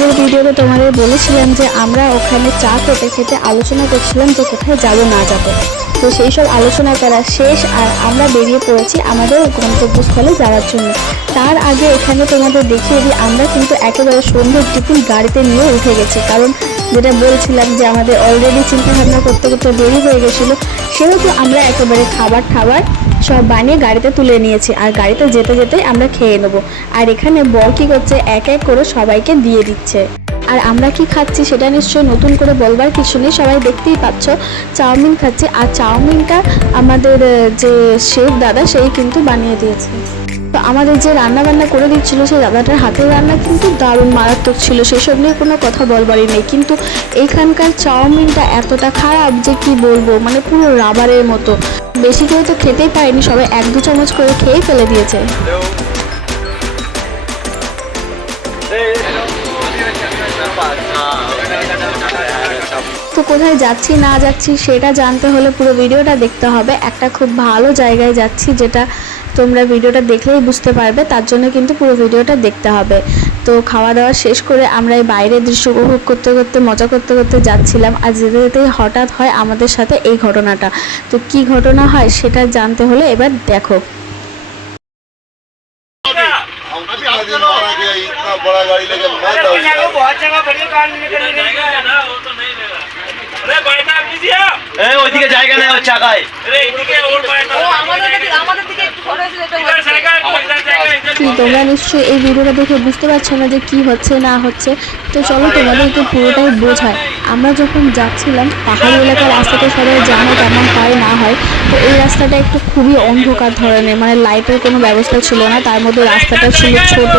আগের ভিডিওতে তোমাদের বলেছিলাম যে আমরা ওখানে চা খেতে খেতে আলোচনা করছিলাম যে কোথায় যাবো না যাবো। তো সেই সব আলোচনা করা শেষ আর আমরা বেরিয়ে পড়েছি আমাদের গন্তব্যস্থলে যাওয়ার জন্য। তার আগে এখানে তোমাদের দেখিয়ে দিই, আমরা কিন্তু একেবারে সন্ধ্যের টিফিন গাড়িতে নিয়ে উঠে গেছি, কারণ যেটা বলছিলাম যে আমাদের অলরেডি চিন্তা ভাবনা করতে করতে দেরি হয়ে গেছিলো, সেহেতু আমরা একেবারে খাবার সব বানিয়ে গাড়িতে তুলে নিয়েছি আর গাড়িতে যেতে যেতেই আমরা খেয়ে নেবো। আর এখানে বর কী করছে, এক এক করে সবাইকে দিয়ে দিচ্ছে। আর আমরা কি খাচ্ছি সেটা নিশ্চয়ই নতুন করে বলবার কিছু নেই, সবাই দেখতেই পাচ্ছ চাউমিন খাচ্ছি। আর চাউমিনটা আমাদের যে শেফ দাদা সেই কিন্তু বানিয়ে দিয়েছে। তো আমাদের যে রান্না বান্না করে দিচ্ছিলো সেই দাদাটার হাতের রান্না কিন্তু দারুণ মারাত্মক ছিল, সেসব নিয়ে কোনো কথা বলবারই নেই। কিন্তু এইখানকার চাউমিনটা এতটা খারাপ যে কি বলবো, মানে পুরো রাবারের মতো। বেশি করে তো খেতেই পারেনি, সবাই 1-2 চামচ করে খেয়েই ফেলে দিয়েছে। তো কোথায় যাচ্ছি না যাচ্ছি সেটা জানতে হলে পুরো ভিডিওটা দেখতে হবে। একটা খুব ভালো জায়গায় যাচ্ছি, যেটা তোমরা ভিডিওটা দেখলেই বুঝতে পারবে, তার জন্য কিন্তু পুরো ভিডিওটা দেখতে হবে। তো খাওয়া দাওয়া শেষ করে আমরা এই বাইরের দৃশ্য উপভোগ করতে করতে মজা করতে করতে যাচ্ছিলাম। আর যেতে যেতেই হঠাৎ হয় আমাদের সাথে এই ঘটনাটা। তো কি ঘটনা হয় সেটা জানতে হলে এবার দেখো। ওইদিকে জায়গা নেই, ওর চাকায়। তোমরা নিশ্চয়ই এই ভিডিওটা দেখে বুঝতে পারছো না যে কি হচ্ছে না হচ্ছে। তো চলো তোমাদেরকে পুরোটাই বোঝায়। আমরা যখন যাচ্ছিলাম পাহাড়ি এলাকার রাস্তাটা সবাই জানো কেমন হয় না হয়। তো এই রাস্তাটা একটু খুবই অন্ধকার ধরনের, মানে লাইটের কোনো ব্যবস্থা ছিল না। তার মধ্যে রাস্তাটা ছিল ছোট,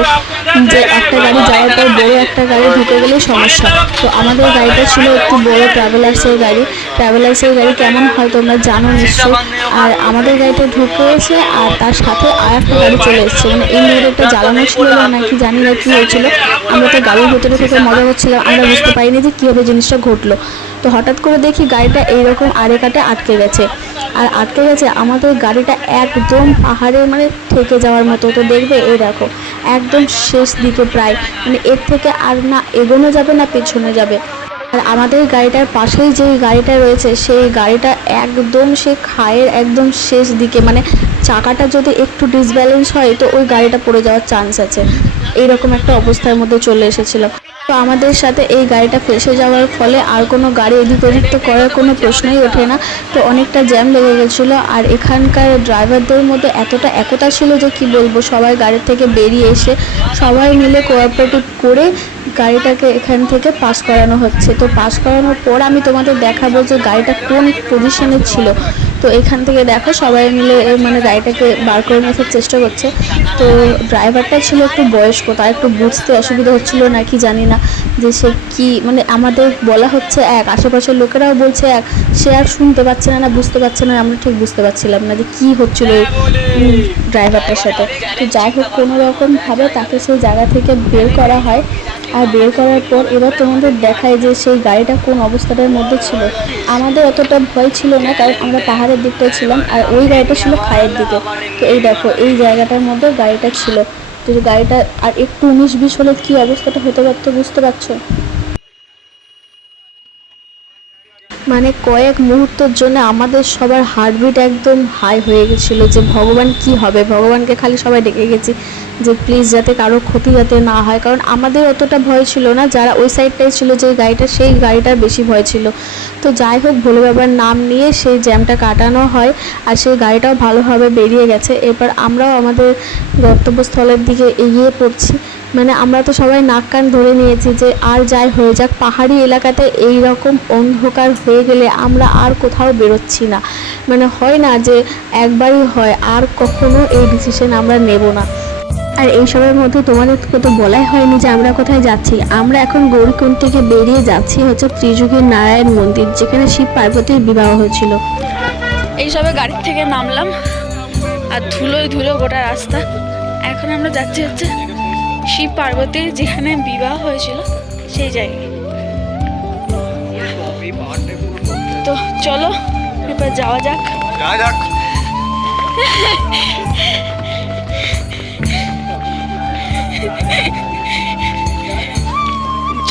যে একটা গাড়ি যাওয়ার পর বড় একটা গাড়ি ঢুকে গেলেই সমস্যা। তো আমাদের গাড়িটা ছিল একটু বড় ট্রাভেলার্সের গাড়ি। ট্রাভেলার্সের গাড়ি কেমন হয় তোমরা জানো নিশ্চয়ই। আর আমাদের গাড়িটা ঢুকে এসে আর তার সাথে আর একটা গাড়ি চলে এসেছে, মানে এই মেয়েটা জ্বালানো ছিল না নাকি জানি না কি হয়েছিল। আমরা তো গাড়ির ভেতরে থেকে মজা করছিলাম, আমরা বুঝতে পারিনি যে কীভাবে জিনিসটা ঘটলো। তো হঠাৎ করে দেখি গাড়িটা এইরকম আরেকাটে আটকে গেছে। আর আটকে গেছে আমাদের গাড়িটা একদম পাহাড়ের মানে ঠেকে যাওয়ার মতো। তো দেখবে এই দেখো একদম শেষ দিকে প্রায়, মানে এর থেকে আর না এগোনো যাবে না পেছনে যাবে। আর আমাদের গাড়িটার পাশেই যে গাড়িটা রয়েছে সেই গাড়িটা একদম সে খায়ের একদম শেষ দিকে, মানে চাকাটা যদি একটু ডিসব্যালেন্স হয় তো ওই গাড়িটা পড়ে যাওয়ার চান্স আছে। এইরকম একটা অবস্থার মধ্যে চলে এসেছিল। তো আমাদের সাথে এই গাড়িটা ফেসে যাওয়ার ফলে আর কোনো গাড়ি এদিক ওদিক তো করার কোনো প্রশ্নই ওঠে না। তো অনেকটা জ্যাম লেগে গেছিলো। আর এখানকার ড্রাইভারদের মধ্যে এতটা একতা ছিল যে কি বলবো, সবাই গাড়ি থেকে বেরিয়ে এসে সবাই মিলে কোঅপারেটিভ করে গাড়িটাকে এখান থেকে পাস করানো হচ্ছে। তো পাস করানোর পর আমি তোমাদের দেখাবো যে গাড়িটা কোন পজিশনে ছিল। তো এখান থেকে দেখো সবাই মিলে মানে গাড়িটাকে বার করে নেওয়ার চেষ্টা করছে। তো ড্রাইভারটা ছিল একটু বয়স্ক, তার একটু বুঝতে অসুবিধা হচ্ছিল নাকি জানি না, যে সে কি মানে আমাদের বলা হচ্ছে এক, আশেপাশের লোকেরাও বলছে এক, সে আর শুনতে পাচ্ছে না না বুঝতে পারছে না, আমরা ঠিক বুঝতে পারছিলাম না যে কী হচ্ছিল ড্রাইভারটার সাথে। তো যাই হোক কোনো রকমভাবে তাকে সেই জায়গা থেকে বের করা হয়। আর বের করার পর এবার তোমাদের দেখায় যে সেই গাড়িটা কোন অবস্থাটার মধ্যে ছিল। আমাদের অতটা ভয় ছিল না, কারণ আমরা পাহাড়ের দিকটায় ছিলাম আর ওই গাড়িটা ছিল খায়ের দিকে। তো এই দেখো এই জায়গাটার মধ্যে গাড়িটা ছিল। তো গাড়িটা আর একটু 19-20 হলে কী অবস্থাটা হতে পারতো বুঝতে পারছো। মানে কয়েক মুহূর্তের জন্য আমাদের সবার হার্টবিট একদম হাই হয়ে গেছিলো যে ভগবান কি হবে। ভগবানকে খালি সবাই ডেকে গেছি যে প্লিজ যাতে কারো ক্ষতি যাতে না হয়, কারণ আমাদের অতটা ভয় ছিল না, যারা ওই সাইডটাই ছিল যে গাড়িটা সেই গাড়িটার বেশি ভয় ছিল। তো যাই হোক ভোলে বাবার নাম নিয়ে সেই জ্যামটা কাটানো হয় আর সেই গাড়িটাও ভালোভাবে বেরিয়ে গেছে। এরপর আমরাও আমাদের গন্তব্যস্থলের দিকে এগিয়ে পড়ছি। মানে আমরা তো সবাই নাক কান ধরে নিয়েছি যে আর যাই হয়ে যাক, পাহাড়ি এলাকাতে এই রকম অন্ধকার হয়ে গেলে আমরা আর কোথাও বেরোচ্ছি না। মানে হয় না যে একবারই হয়, আর কখনো এই ডিসিশন আমরা নেব না। আর এইসবের মধ্যে তোমাদেরকে তো বলাই হয়নি যে আমরা কোথায় যাচ্ছি। আমরা এখন গৌরীকুণ্ড থেকে বেরিয়ে যাচ্ছি হচ্ছে ত্রিযুগের নারায়ণ মন্দির, যেখানে শিব পার্বতীর বিবাহ হয়েছিল। এইসবে গাড়ি থেকে নামলাম আর ধুলোয় ধুলো গোটা রাস্তা। এখন আমরা যাচ্ছি হচ্ছে শিব পার্বতীর যেখানে বিবাহ হয়েছিল সেই জায়গায়। তো চলো এবার যাওয়া যাক।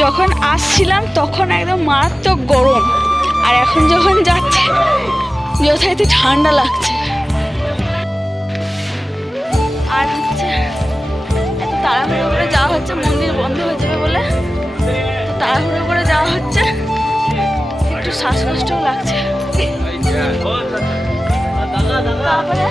যখন আসছিলাম তখন একদম মারাত্মক গরম, আর এখন যখন যাচ্ছে যথারীতি ঠান্ডা লাগছে। আর হচ্ছে এত তাড়াহুড়ো করে যাওয়া হচ্ছে, মন্দির বন্ধ হয়ে যাবে বলে তো তাড়াহুড়ো করে যাওয়া হচ্ছে, একটু শ্বাসকষ্টও লাগছে। তারপরে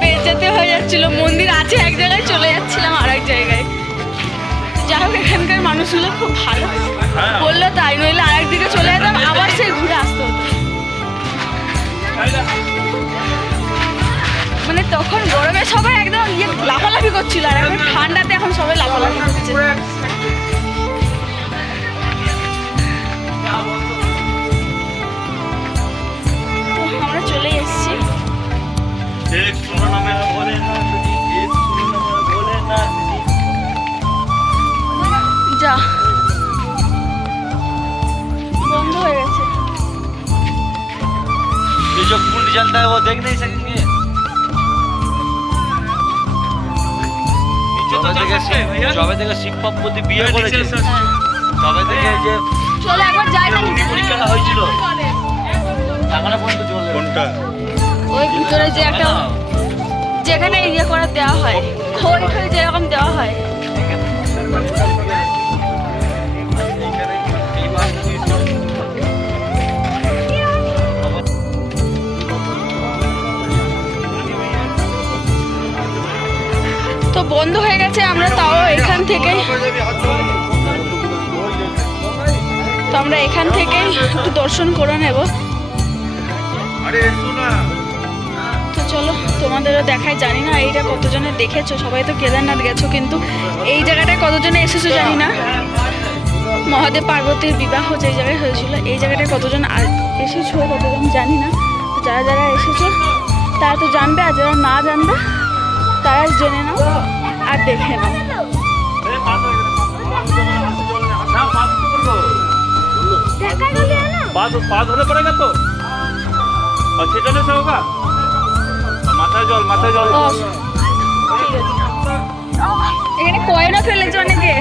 বেঁচেতে হয়ে যাচ্ছিল, মন্দির আছে এক জায়গায়, চলে যাচ্ছিলাম আর এক জায়গায়। যাই হোক এখানকার মানুষগুলো খুব ভালো, বললো তাই, নইলে আরেক দিকে চলে যেতাম, আবার সেই ঘুরে আসতে হতো। মানে তখন গরমে সবাই একদম লাফালাফি করছিল, আর এখন ঠান্ডাতে এখন সবাই লাফালাফি করছে। তো আমরা চলে এসেছি। যা বন্ধ হয়ে গেছে। ये जो कुंड जलता है वो देख नहीं सकेंगे। যবে থেকে শিব পার্বতী বিয়ে করেছে তবে থেকে যে চলো একবার যাই না, অগ্নি পরীক্ষাটা হয়েছিল টাকাটা পর্যন্ত চলে কোনটা ওই ভিতরে যে একটা যেখানে ইয়ে করে দেওয়া হয়, খই খই যেরকম দেওয়া হয়। তো বন্ধ হয়ে গেছে, আমরা তাও এখান থেকেই একটু দর্শন করে নেব। তো চলো তোমাদেরও দেখাই, জানি না এইটা কতজনে দেখেছো, সবাই তো কেদারনাথ গেছো, কিন্তু এই জায়গাটায় কতজনে এসেছো জানি না। মহাদেব পার্বতীর বিবাহ যে জায়গায় হয়েছিল, এই জায়গাটায় কতজন এসেছো কতজন জানি না। যারা যারা এসেছো তারা তো জানবে, আর যারা না জানবে তারা জেনে নাও আর দেখে নাও। बात होने पड़ेगा तो अच्छे जगह से होगा। মাথায় জল ঠিক আছে, এখানে কয়েনও ফেলেছে অনেকে।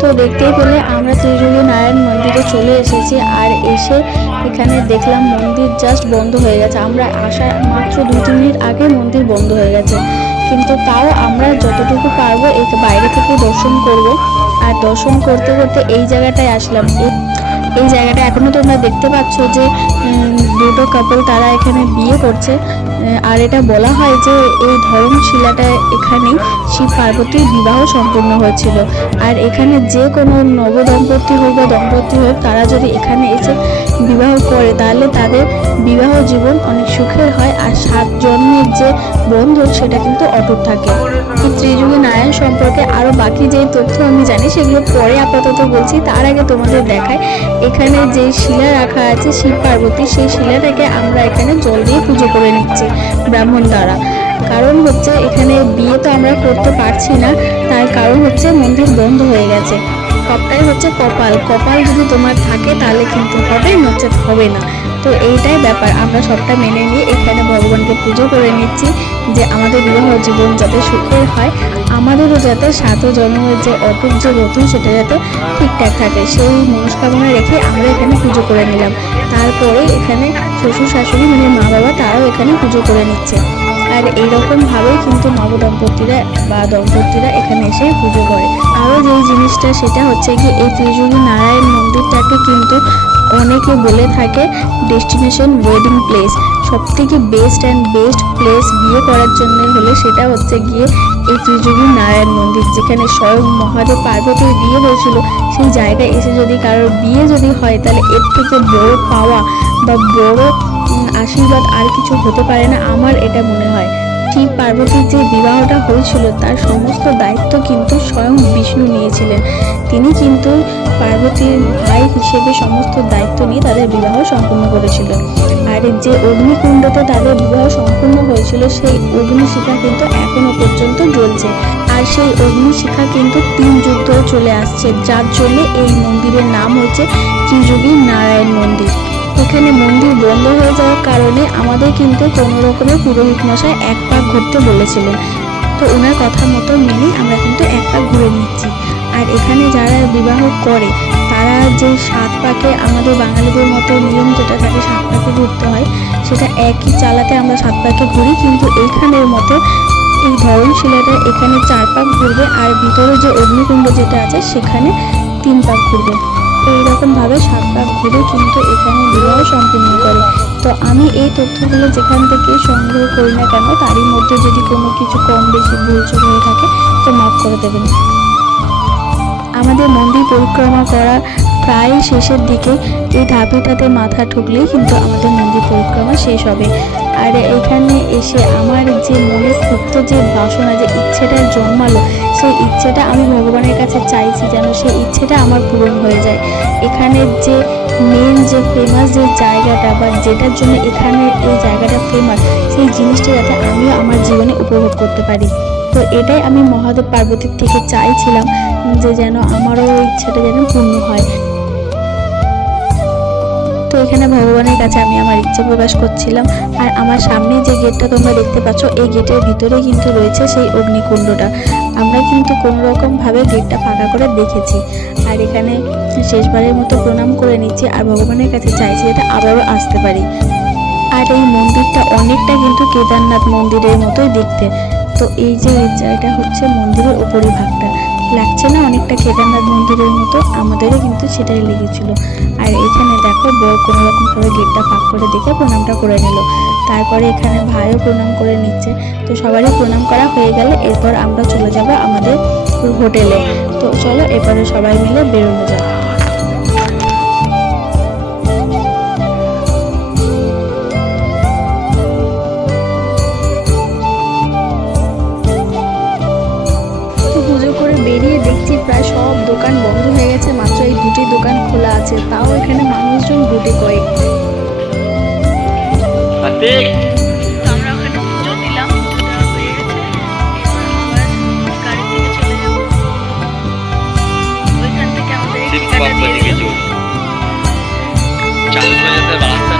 তো দেখতেই পেলে আমরা ত্রিযোগী নারায়ণ মন্দিরে চলে এসেছি, আর এসে এখানে দেখলাম মন্দির জাস্ট বন্ধ হয়ে গেছে। আমরা আসার মাত্র 2-3 মিনিট আগে মন্দির বন্ধ হয়ে গেছে, কিন্তু তাও আমরা যতটুকু পারবো এই বাইরে থেকে দর্শন করব। আর দর্শন করতে করতে এই জায়গাটায় আসলাম। এই জায়গাটা এখনও তোমরা দেখতে পাচ্ছ যে দুটো কাপল তারা এখানে বিয়ে করছে। আর এটা বলা হয় যে এই ধরমশিলাটা এখানেই শিব পার্বতীর বিবাহ সম্পূর্ণ হয়েছিল। আর এখানে যে কোনো নবদম্পতি হোক বা দম্পতি হোক, তারা যদি এখানে এসে বিবাহ করে তাহলে তাদের বিবাহ জীবন অনেক সুখের হয়, আর 7 জন্মের যে বন্ধন সেটা কিন্তু অটুট থাকে। এই ত্রিযোগী নারায়ণ সম্পর্কে আরও বাকি যে তথ্য আমি জানি সেগুলো পরে আপাতত বলছি। তার আগে তোমাদের দেখায় এখানে যে শিলা রাখা আছে শিব পার্বতী, সেই শিলাটাকে আমরা এখানে জল দিয়ে পুজো করে নিচ্ছি ব্রাহ্মণ দ্বারা। কারণ হচ্ছে এখানে বিয়ে তো আমরা করতে পারছি না, তার কারণ হচ্ছে মন্দির বন্ধ হয়ে গেছে। সবটাই হচ্ছে কপাল, কপাল যদি তোমার থাকে তাহলে কিন্তু হবে, নচেত হবে না। তো এইটাই ব্যাপার, আমরা সবটা মেনে নিয়ে এখানে ভগবানকে পুজো করে নিচ্ছি যে আমাদের বিবাহ জীবন যাতে সুখের হয়, আমাদেরও যাতে 7 জন্মের যে অটুট যে নতুন সেটা যাতে ঠিকঠাক থাকে, সেই মনস্কামনা রেখে আমরা এখানে পুজো করে নিলাম। তারপরে এখানে শ্বশুর শাশুড়ি মানে মা বাবা তারাও এখানে পুজো করে নিচ্ছে। আর এইরকমভাবেই কিন্তু নবদম্পতিরা বা দম্পতিরা এখানে এসে পুজো করে। আরও যেই জিনিসটা সেটা হচ্ছে কি এই ত্রিযোগী নারায়ণ মন্দিরটাকে কিন্তু অনেকে বলে থাকে ডেস্টিনেশন ওয়েডিং প্লেস, সবথেকে বেস্ট প্লেস বিয়ে করার জন্য হলে সেটা হচ্ছে গিয়ে এই ত্রিযোগী নারায়ণ মন্দির, যেখানে স্বয়ং মহাদেব পার্বতীর বিয়ে হয়েছিল। সেই জায়গায় এসে যদি কারোর বিয়ে যদি হয় তাহলে এর থেকে বড় পাওয়া বা বড় আশীর্বাদ আর কিছু হতে পারে না, আমার এটা মনে হয়। শিব পার্বতীর যে বিবাহটা হয়েছিল তার সমস্ত দায়িত্ব কিন্তু স্বয়ং বিষ্ণু নিয়েছিলেন। তিনি কিন্তু পার্বতীর ভাই হিসেবে সমস্ত দায়িত্ব নিয়ে তাদের বিবাহ সম্পূর্ণ করেছিলেন। আর যে অগ্নিকুণ্ডতে তাদের বিবাহ সম্পূর্ণ হয়েছিল সেই অগ্নিশিখা কিন্তু এখনো পর্যন্ত জ্বলছে। আর সেই অগ্নিশিখা কিন্তু 3 যুগ ধরে চলে আসছে, যার জন্য এই মন্দিরের নাম হচ্ছে ত্রিযোগী নারায়ণ মন্দির। এখানে মন্দির বন্ধ হয়ে যাওয়ার কারণে আমাদের কিন্তু কোনো রকমের পুরোহিত মশাই 1 পাক ঘুরতে বলেছিলেন। তো ওনার কথা মতো মেনে আমরা কিন্তু 1 পাক ঘুরে নিচ্ছি। আর এখানে যারা বিবাহ করে তারা যে 7 পাকে আমাদের বাঙালিদের মতো নিয়ম যেটা থাকে 7 পাকে ঘুরতে হয়, সেটা একই চালাতে আমরা 7 পাকে ঘুরি, কিন্তু এইখানের মতো এই ধরমশিলাটা এখানে 4 পাক ঘুরবে আর ভিতরে যে অগ্নিকুণ্ড যেটা আছে সেখানে 3 পাক ঘুরবে। এইরকমভাবে 7 পাক ঘুরে কিন্তু এখানে বিবাহ সম্পূর্ণ করে। তো আমি এই তথ্যগুলো যেখান থেকে সংগ্রহ করি না কেন তারই মধ্যে যদি কোনো কিছু কম বেশি ভুলচুক হয়ে থাকে তো মাফ করে দেবেন। আমাদের মন্দির পরিক্রমা করা প্রায় শেষের দিকে, এই ধাপিটাতে মাথা ঠুকলেই কিন্তু আমাদের মন্দির পরিক্রমা শেষ হবে। আর এখানে এসে আমার যে মনে ক্ষুব্ধ যে বাসনা, যে ইচ্ছেটা জন্মালো, সেই ইচ্ছেটা আমি ভগবানের কাছে চাইছি যেন সেই ইচ্ছেটা আমার পূরণ হয়ে যায়। এখানের যে মেন যে ফেমাস যে জায়গাটা বা যেটার জন্য এখানে এই জায়গাটা ফেমাস, সেই জিনিসটা যাতে আমিও আমার জীবনে উপভোগ করতে পারি। তো এটাই আমি মহাদেব পার্বতীর থেকে চাইছিলাম যে যেন আমারও ইচ্ছাটা যেন পূর্ণ হয়। তো এখানে ভগবানের কাছে আমি আমার ইচ্ছে প্রকাশ করছিলাম। আর আমার সামনে যে গেটটা তোমরা দেখতে পাচ্ছ, এই গেটের ভিতরে কিন্তু রয়েছে সেই অগ্নিকুণ্ডটা। আমরা কিন্তু কোনো রকমভাবে গেটটা ফাঁকা করে দেখেছি। আর এখানে শেষবারের মতো প্রণাম করে নিচ্ছি আর ভগবানের কাছে চাইছি যাতে আবারও আসতে পারি। আর এই মন্দিরটা অনেকটা কিন্তু কেদারনাথ মন্দিরের মতোই দেখতে। তো এই যে এটা হচ্ছে মন্দিরের উপরিভাগটা, লাগছে না অনেকটা কেদারনাথ মন্দিরের মতো? আমাদেরও কিন্তু সেটাই লেগেছিল। আর এখানে দেখো বউ কোনো রকমভাবে গেটটা ফাঁক করে দেখে প্রণামটা করে নিল। তারপরে এখানে ভাইও প্রণাম করে নিচ্ছে। তো সবারই প্রণাম করা হয়ে গেলে এরপর আমরা চলে যাব আমাদের হোটেলে। তো চলো এরপরে সবাই মিলে বেরোনো যাক। পুজো করে বেরিয়ে দেখছি প্রায় সব দোকান বন্ধ হয়ে গেছে, মাত্র এই 2টি দোকান খোলা আছে, তাও এখানে মানুষজন গুটি কয়েক। আমরা ওখানে পুজো দিলাম, পুজো দেওয়া হয়ে গেছে, এবার আবার গাড়ির দিকে চলে যাবো। ওইখান থেকে আমাদের শিব পার্বতীকে চালু করে যেতে রাস্তা